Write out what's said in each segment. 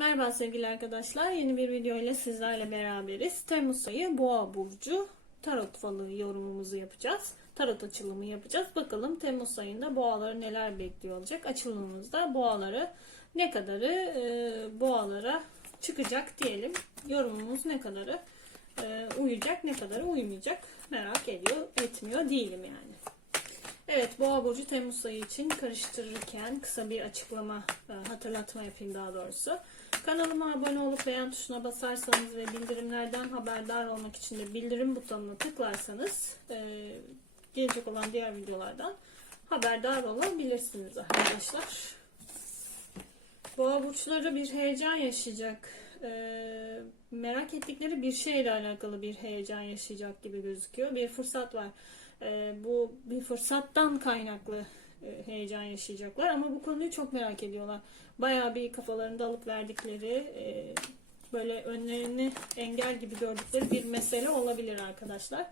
Merhaba sevgili arkadaşlar. Yeni bir video ile sizlerle beraberiz. Temmuz ayı Boğa burcu tarot falı yorumumuzu yapacağız. Tarot açılımı yapacağız. Bakalım Temmuz ayında boğaları neler bekliyor olacak. Açılımımızda boğaları ne kadarı e, boğalara çıkacak diyelim. Yorumumuz ne kadarı e, uyacak ne kadarı uymayacak merak ediyor etmiyor değilim yani. Evet Boğa Burcu Temmuz ayı için karıştırırken kısa bir açıklama, e, hatırlatma yapayım daha doğrusu. Kanalıma abone olup beğen tuşuna basarsanız ve bildirimlerden haberdar olmak için de bildirim butonuna tıklarsanız e, gelecek olan diğer videolardan haberdar olabilirsiniz arkadaşlar. Boğa burçları bir heyecan yaşayacak. E, merak ettikleri bir şeyle alakalı bir heyecan yaşayacak gibi gözüküyor. Bir fırsat var. E, bu bir fırsattan kaynaklı heyecan yaşayacaklar ama bu konuyu çok merak ediyorlar. Bayağı bir kafalarında alıp verdikleri e, böyle önlerini engel gibi gördükleri bir mesele olabilir arkadaşlar.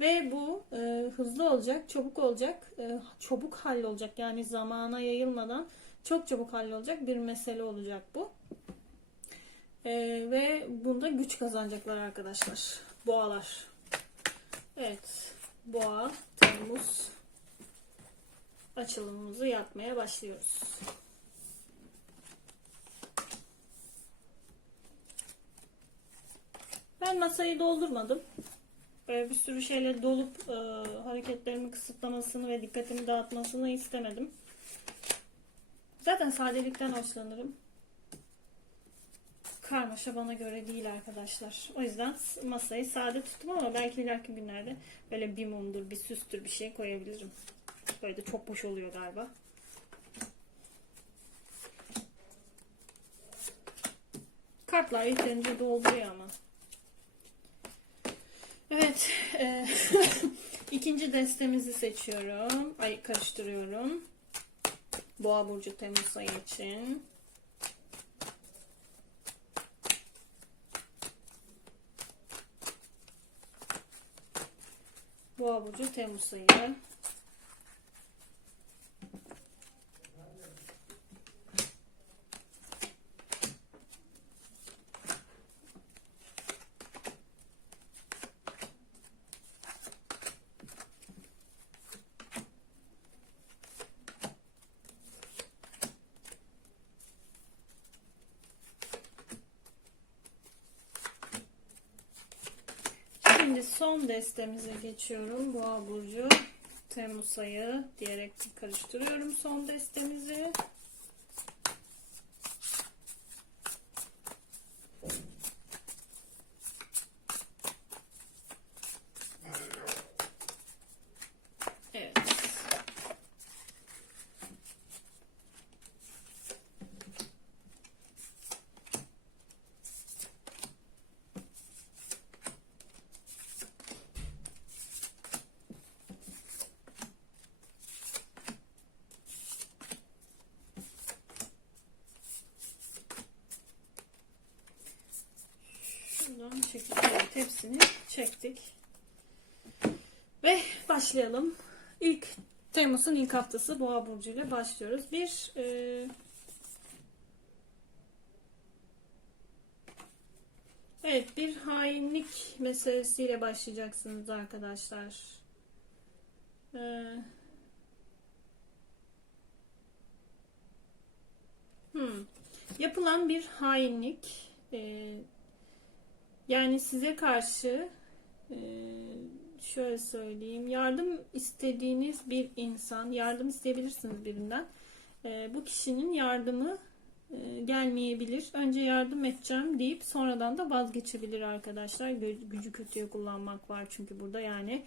Ve bu e, hızlı olacak, çabuk olacak, e, çabuk hallolacak. Yani zamana yayılmadan çok çabuk hallolacak bir mesele olacak bu. E, ve bunda güç kazanacaklar arkadaşlar. Boğalar. Evet. Boğa, Temmuz açılımımızı yapmaya başlıyoruz. Ben masayı doldurmadım. Böyle bir sürü şeyle dolup e, hareketlerimi kısıtlamasını ve dikkatimi dağıtmasını istemedim. Zaten sadelikten hoşlanırım. Karmaşa bana göre değil arkadaşlar. O yüzden masayı sade tuttum ama belki ileriki günlerde böyle bir mumdur, bir süstür bir şey koyabilirim. Böyle de çok boş oluyor galiba. Kartlar yeterince dolduruyor ama. Evet. E, ikinci destemizi seçiyorum. Ay karıştırıyorum. Boğa burcu Temmuz ayı için. Boğa burcu Temmuz ayı. Son destemize geçiyorum. Boğa burcu Temmuz ayı diyerek karıştırıyorum son destemizi. Evet. Evet, hepsini çektik. Ve başlayalım. İlk Temmuz'un ilk haftası Boğa Burcu ile başlıyoruz. Bir e, Evet bir hainlik meselesiyle başlayacaksınız arkadaşlar. Ee, hmm. Yapılan bir hainlik e, yani size karşı e, şöyle söyleyeyim yardım istediğiniz bir insan yardım isteyebilirsiniz birinden E, bu kişinin yardımı e, gelmeyebilir. Önce yardım edeceğim deyip sonradan da vazgeçebilir arkadaşlar. Gü- gücü kötüye kullanmak var çünkü burada. Yani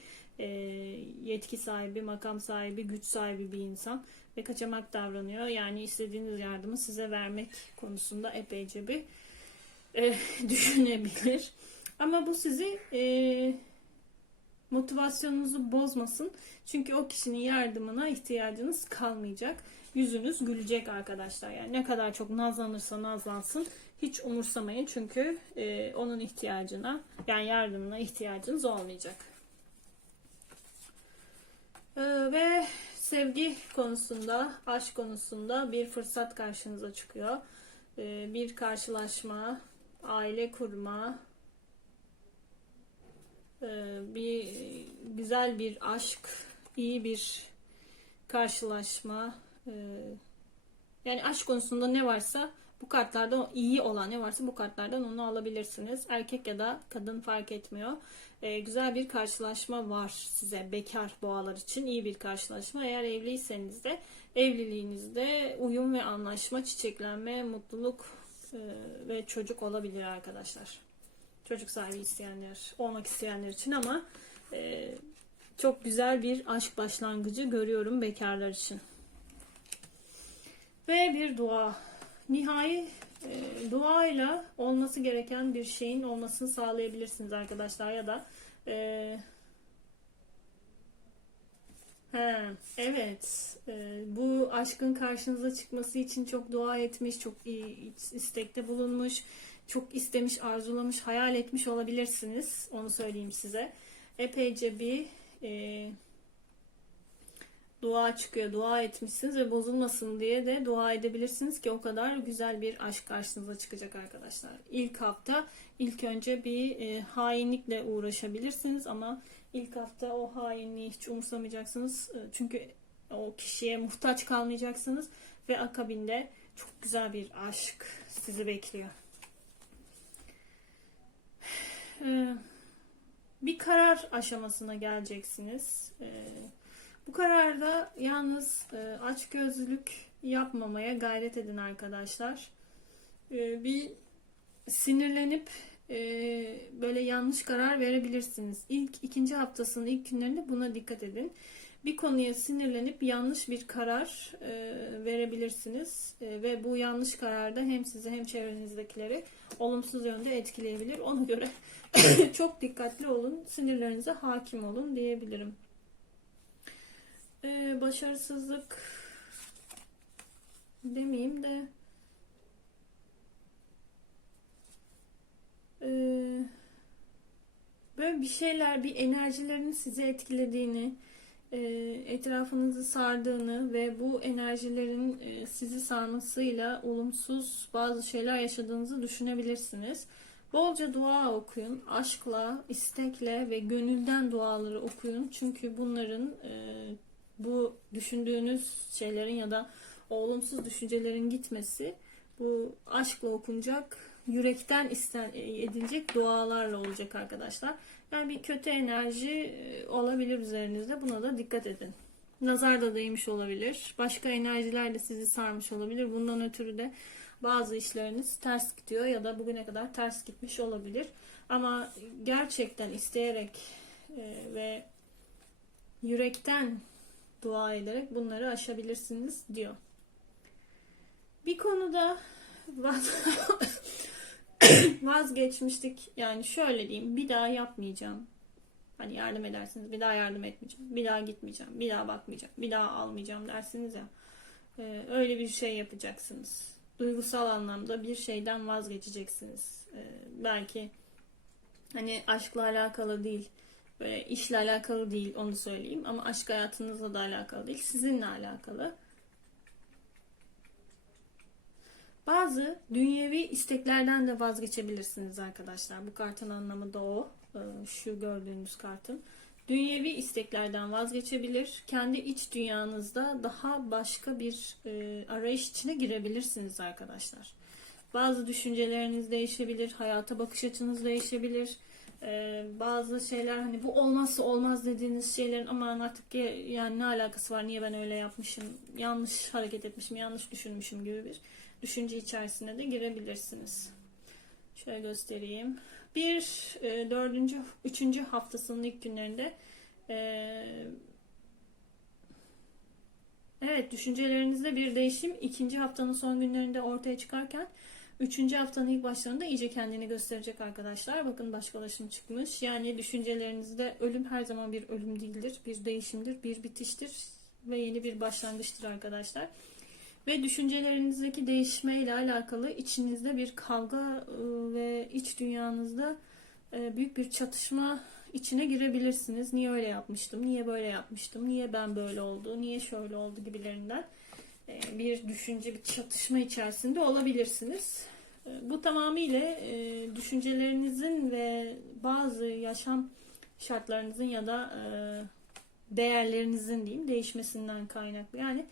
yetki sahibi makam sahibi güç sahibi bir insan ve kaçamak davranıyor. Yani istediğiniz yardımı size vermek konusunda epeyce bir e, düşünebilir. Ama bu sizi e, motivasyonunuzu bozmasın. Çünkü o kişinin yardımına ihtiyacınız kalmayacak. Yüzünüz gülecek arkadaşlar. Yani ne kadar çok nazlanırsa nazlansın hiç umursamayın. Çünkü e, onun ihtiyacına yani yardımına ihtiyacınız olmayacak. E, ve sevgi konusunda, aşk konusunda bir fırsat karşınıza çıkıyor. e, bir karşılaşma, aile kurma, e, bir güzel bir aşk, iyi bir karşılaşma. e, Yani aşk konusunda ne varsa bu kartlarda o iyi olan ne varsa bu kartlardan onu alabilirsiniz. Erkek ya da kadın fark etmiyor. E, güzel bir karşılaşma var size bekar boğalar için iyi bir karşılaşma. Eğer evliyseniz de evliliğinizde uyum ve anlaşma, çiçeklenme, mutluluk ve çocuk olabilir arkadaşlar. Çocuk sahibi isteyenler, olmak isteyenler için ama e, çok güzel bir aşk başlangıcı görüyorum bekarlar için. Ve bir dua. Nihai e, duayla olması gereken bir şeyin olmasını sağlayabilirsiniz arkadaşlar ya da e, he, evet e, bu aşkın karşınıza çıkması için çok dua etmiş, çok iyi istekte bulunmuş, çok istemiş, arzulamış, hayal etmiş olabilirsiniz. Onu söyleyeyim size. Epeyce bir e, dua çıkıyor. Dua etmişsiniz ve bozulmasın diye de dua edebilirsiniz ki o kadar güzel bir aşk karşınıza çıkacak arkadaşlar. İlk hafta ilk önce bir e, hainlikle uğraşabilirsiniz ama ilk hafta o hainliği hiç umursamayacaksınız. E, çünkü o kişiye muhtaç kalmayacaksınız ve akabinde çok güzel bir aşk sizi bekliyor. E, bir karar aşamasına geleceksiniz. E, bu kararda yalnız e, açgözlülük yapmamaya gayret edin arkadaşlar. Bir sinirlenip e, böyle yanlış karar verebilirsiniz. İlk ikinci haftasının ilk günlerinde buna dikkat edin. Bir konuya sinirlenip yanlış bir karar e, verebilirsiniz E, ve bu yanlış kararda hem sizi hem çevrenizdekileri olumsuz yönde etkileyebilir. Ona göre çok dikkatli olun, sinirlerinize hakim olun diyebilirim. Ee, başarısızlık demeyeyim de ee, böyle bir şeyler, bir enerjilerin sizi etkilediğini, e, etrafınızı sardığını ve bu enerjilerin e, sizi sarmasıyla olumsuz bazı şeyler yaşadığınızı düşünebilirsiniz. Bolca dua okuyun. Aşkla, istekle ve gönülden duaları okuyun. Çünkü bunların e, bu düşündüğünüz şeylerin ya da olumsuz düşüncelerin gitmesi bu aşkla okunacak, yürekten isten edilecek dualarla olacak arkadaşlar. Yani bir kötü enerji e, olabilir üzerinizde. Buna da dikkat edin. Nazar da değmiş olabilir. Başka enerjiler de sizi sarmış olabilir. Bundan ötürü de bazı işleriniz ters gidiyor ya da bugüne kadar ters gitmiş olabilir. Ama gerçekten isteyerek e, ve yürekten dua ederek bunları aşabilirsiniz diyor. Bir konuda vazgeçmiştik. Yani şöyle diyeyim bir daha yapmayacağım. Hani yardım edersiniz bir daha yardım etmeyeceğim. Bir daha gitmeyeceğim. Bir daha bakmayacağım. Bir daha almayacağım dersiniz ya. Ee, öyle bir şey yapacaksınız. Duygusal anlamda bir şeyden vazgeçeceksiniz. Ee, belki hani aşkla alakalı değil böyle işle alakalı değil onu söyleyeyim ama aşk hayatınızla da alakalı değil sizinle alakalı. Bazı dünyevi isteklerden de vazgeçebilirsiniz arkadaşlar. Bu kartın anlamı da o. Ee, Şu gördüğünüz kartın. Dünyevi isteklerden vazgeçebilir. Kendi iç dünyanızda daha başka bir e, arayış içine girebilirsiniz arkadaşlar. Bazı düşünceleriniz değişebilir. Hayata bakış açınız değişebilir ee, bazı şeyler hani bu olmazsa olmaz dediğiniz şeylerin aman artık ya, yani ne alakası var niye ben öyle yapmışım yanlış hareket etmişim yanlış düşünmüşüm gibi bir düşünce içerisine de girebilirsiniz. Şöyle göstereyim. Bir e, dördüncü, üçüncü haftasının ilk günlerinde e, evet düşüncelerinizde bir değişim ikinci haftanın son günlerinde ortaya çıkarken Üçüncü haftanın ilk başlarında iyice kendini gösterecek arkadaşlar. Bakın başkalaşım çıkmış. Yani düşüncelerinizde ölüm her zaman bir ölüm değildir. Bir değişimdir, bir bitiştir ve yeni bir başlangıçtır arkadaşlar. Ve düşüncelerinizdeki değişme ile alakalı içinizde bir kavga ıı, ve iç dünyanızda ıı, büyük bir çatışma içine girebilirsiniz. Niye öyle yapmıştım? Niye böyle yapmıştım? Niye ben böyle oldu? Niye şöyle oldu gibilerinden. e, bir düşünce, bir çatışma içerisinde olabilirsiniz. E, Bu tamamıyla e, düşüncelerinizin ve bazı yaşam şartlarınızın ya da e, değerlerinizin diyeyim değişmesinden kaynaklı. Yani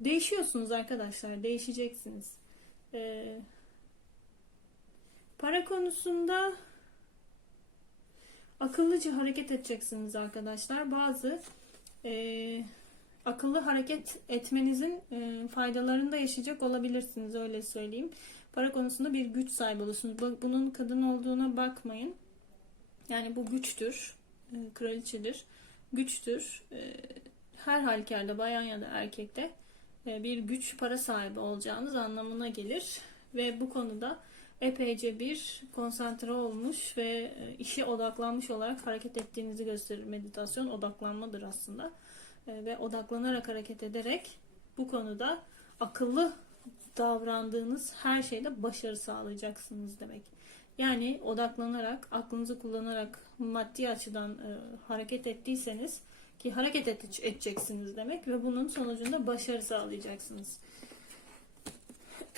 değişiyorsunuz arkadaşlar, değişeceksiniz. E, Para konusunda akıllıca hareket edeceksiniz arkadaşlar. Bazı e, akıllı hareket etmenizin e, faydalarını da yaşayacak olabilirsiniz öyle söyleyeyim. Para konusunda bir güç sahibi olursunuz. Bu- Bunun kadın olduğuna bakmayın. Yani bu güçtür. E, kraliçedir. Güçtür. E, her halükarda bayan ya da erkekte bir güç para sahibi olacağınız anlamına gelir. Ve bu konuda epeyce bir konsantre olmuş ve e, işe odaklanmış olarak hareket ettiğinizi gösterir. Meditasyon odaklanmadır aslında. E, Ve odaklanarak hareket ederek bu konuda akıllı davrandığınız her şeyde başarı sağlayacaksınız demek. Yani odaklanarak, aklınızı kullanarak maddi açıdan e, hareket ettiyseniz ki hareket et- edeceksiniz demek ve bunun sonucunda başarı sağlayacaksınız.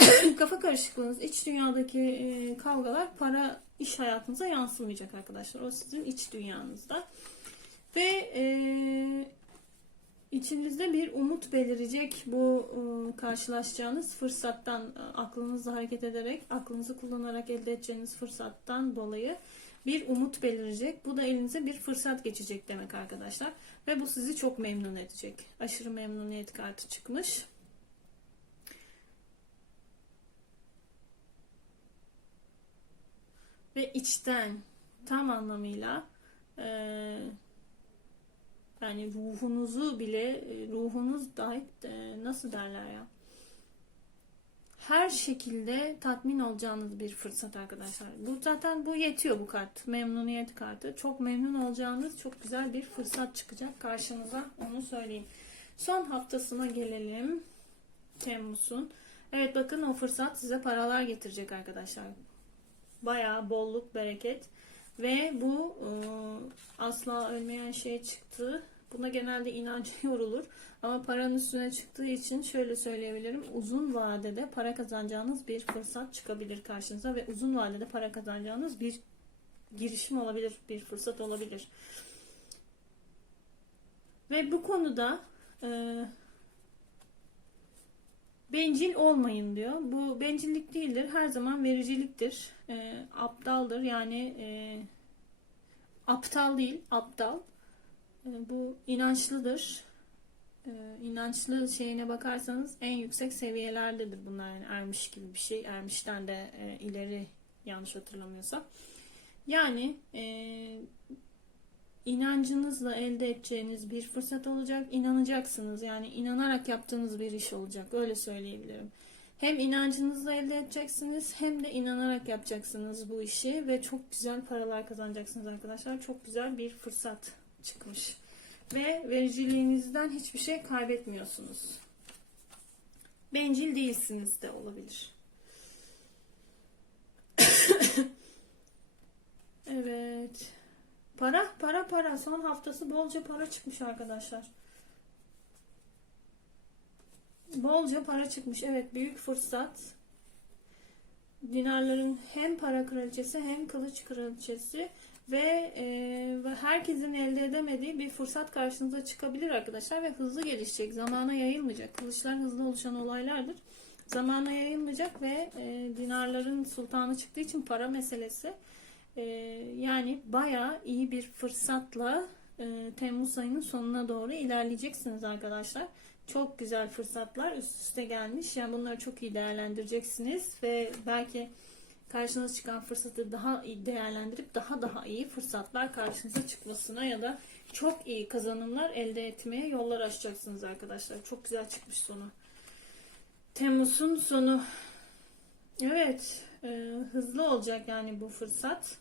Kafa karışıklığınız, iç dünyadaki e, kavgalar para iş hayatınıza yansımayacak arkadaşlar. O sizin iç dünyanızda. Ve e, içinizde bir umut belirecek bu e, karşılaşacağınız fırsattan e, aklınızla hareket ederek, aklınızı kullanarak elde edeceğiniz fırsattan dolayı bir umut belirecek. Bu da elinize bir fırsat geçecek demek arkadaşlar. Ve bu sizi çok memnun edecek. Aşırı memnuniyet kartı çıkmış. ve içten tam anlamıyla e, yani ruhunuzu bile e, ruhunuz dahi e, nasıl derler ya her şekilde tatmin olacağınız bir fırsat arkadaşlar. Bu zaten bu yetiyor bu kart. Memnuniyet kartı. Çok memnun olacağınız çok güzel bir fırsat çıkacak karşınıza. Onu söyleyeyim. Son haftasına gelelim. Temmuz'un. Evet bakın o fırsat size paralar getirecek arkadaşlar bayağı bolluk, bereket ve bu e, asla ölmeyen şey çıktı. Buna genelde inancı yorulur. Ama paranın üstüne çıktığı için şöyle söyleyebilirim. Uzun vadede para kazanacağınız bir fırsat çıkabilir karşınıza ve uzun vadede para kazanacağınız bir girişim olabilir, bir fırsat olabilir. Ve bu konuda e, Bencil olmayın diyor. Bu bencillik değildir. Her zaman vericiliktir. E, aptaldır. Yani e, aptal değil, aptal. E, bu inançlıdır. E, inançlı şeyine bakarsanız en yüksek seviyelerdedir bunlar. Yani ermiş gibi bir şey. Ermişten de e, ileri yanlış hatırlamıyorsam. Yani e, inancınızla elde edeceğiniz bir fırsat olacak. İnanacaksınız. Yani inanarak yaptığınız bir iş olacak. Öyle söyleyebilirim. Hem inancınızla elde edeceksiniz hem de inanarak yapacaksınız bu işi ve çok güzel paralar kazanacaksınız arkadaşlar. Çok güzel bir fırsat çıkmış. Ve vericiliğinizden hiçbir şey kaybetmiyorsunuz. Bencil değilsiniz de olabilir. evet. Para, para, para. Son haftası bolca para çıkmış arkadaşlar. Bolca para çıkmış. Evet, büyük fırsat. Dinarların hem para kraliçesi hem kılıç kraliçesi ve, e, herkesin elde edemediği bir fırsat karşınıza çıkabilir arkadaşlar ve hızlı gelişecek. Zamana yayılmayacak. Kılıçlar hızlı oluşan olaylardır. Zamana yayılmayacak ve e, dinarların sultanı çıktığı için para meselesi ee, yani bayağı iyi bir fırsatla e, Temmuz ayının sonuna doğru ilerleyeceksiniz arkadaşlar. Çok güzel fırsatlar üst üste gelmiş. Yani bunları çok iyi değerlendireceksiniz ve belki karşınıza çıkan fırsatı daha iyi değerlendirip daha daha iyi fırsatlar karşınıza çıkmasına ya da çok iyi kazanımlar elde etmeye yollar açacaksınız arkadaşlar. Çok güzel çıkmış sonu. Temmuz'un sonu. Evet, e, hızlı olacak yani bu fırsat.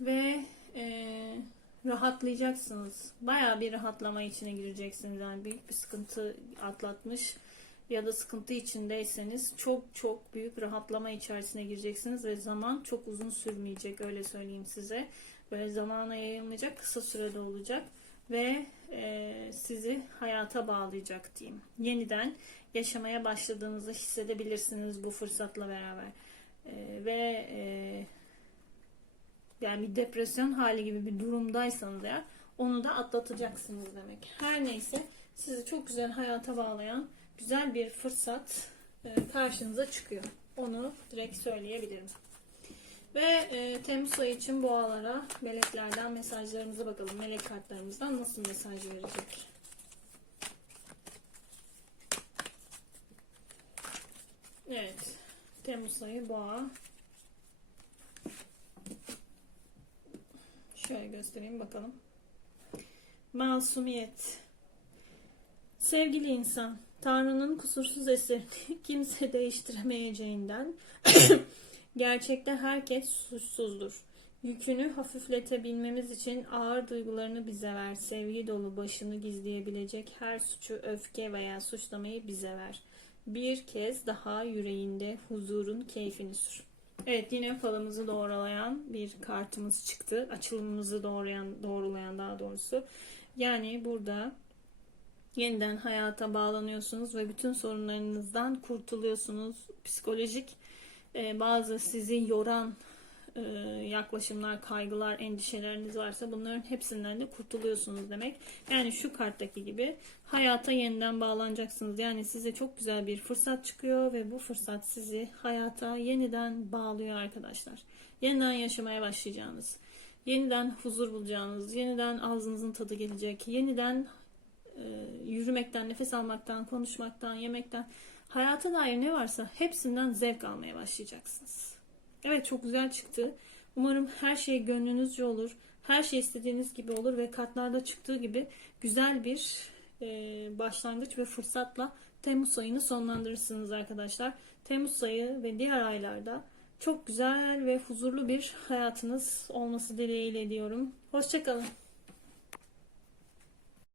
Ve e, rahatlayacaksınız. Bayağı bir rahatlama içine gireceksiniz. Yani büyük bir sıkıntı atlatmış ya da sıkıntı içindeyseniz çok çok büyük rahatlama içerisine gireceksiniz ve zaman çok uzun sürmeyecek öyle söyleyeyim size. Böyle zamana yayılmayacak kısa sürede olacak. ve e, sizi hayata bağlayacak diyeyim. Yeniden yaşamaya başladığınızı hissedebilirsiniz bu fırsatla beraber. E, ve e, yani bir depresyon hali gibi bir durumdaysanız eğer onu da atlatacaksınız demek. Her neyse sizi çok güzel hayata bağlayan güzel bir fırsat e, karşınıza çıkıyor. Onu direkt söyleyebilirim. Ve e, Temmuz ayı için boğalara meleklerden mesajlarımıza bakalım. Melek kartlarımızdan nasıl mesaj verecek? Evet. Temmuz ayı boğa. Şöyle göstereyim bakalım. Masumiyet. Sevgili insan, Tanrı'nın kusursuz eserini kimse değiştiremeyeceğinden gerçekte herkes suçsuzdur. Yükünü hafifletebilmemiz için ağır duygularını bize ver. Sevgi dolu başını gizleyebilecek her suçu, öfke veya suçlamayı bize ver. Bir kez daha yüreğinde huzurun keyfini sür. Evet yine falımızı doğrulayan bir kartımız çıktı. Açılımımızı doğrayan, doğrulayan daha doğrusu. Yani burada yeniden hayata bağlanıyorsunuz ve bütün sorunlarınızdan kurtuluyorsunuz. Psikolojik e, bazı sizi yoran e, yaklaşımlar, kaygılar, endişeleriniz varsa bunların hepsinden de kurtuluyorsunuz demek. Yani şu karttaki gibi hayata yeniden bağlanacaksınız. Yani size çok güzel bir fırsat çıkıyor ve bu fırsat sizi hayata yeniden bağlıyor arkadaşlar. Yeniden yaşamaya başlayacağınız, yeniden huzur bulacağınız, yeniden ağzınızın tadı gelecek, yeniden yürümekten, nefes almaktan, konuşmaktan, yemekten, hayata dair ne varsa hepsinden zevk almaya başlayacaksınız. Evet çok güzel çıktı. Umarım her şey gönlünüzce olur. Her şey istediğiniz gibi olur ve kartlarda çıktığı gibi güzel bir e, başlangıç ve fırsatla Temmuz ayını sonlandırırsınız arkadaşlar. Temmuz ayı ve diğer aylarda çok güzel ve huzurlu bir hayatınız olması dileğiyle diyorum. Hoşçakalın.